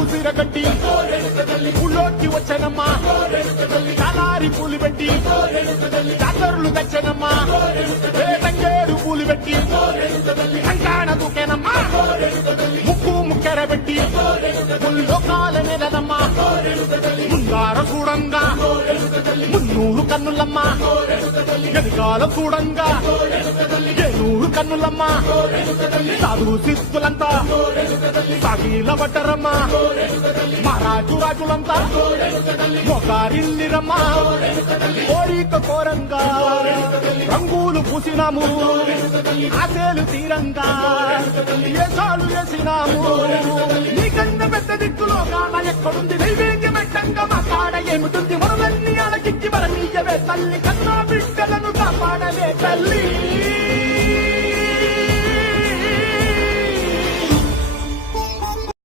రంగు సీరగట్టి ఊళ్ళోకి వచ్చానమ్మా కలారి పూలు పెట్టి జాతరులు తెచ్చానమ్మా తంగేరు పూలు పెట్టి కంకాణ దూకేనమ్మా ముక్కు ముక్కెర పెట్టి ముల్లోకాల నెలనమ్మా ముందార చూడంగా మున్నూరు కన్నులమ్మా ఎదుగాల చూడంగా ఏనూరు కన్నులమ్మా సాధు శిస్తులంతా సాగిల పట్టరమ్మా మహారాజు రాజులంతా మొగారిల్లిరమ్మా కోరిక కోరంగా రంగులు పూసినాము ఆశలు తీరంగా ఏసాలు వేసినాము నీకన్నా పెద్ద దిక్కులో కాన ఎక్కడుంది నైవేద్యం పెట్టంగా మా కాడ ఏమిటుంది మనలన్నీ అలకిచ్చి మరణీయవే తల్లి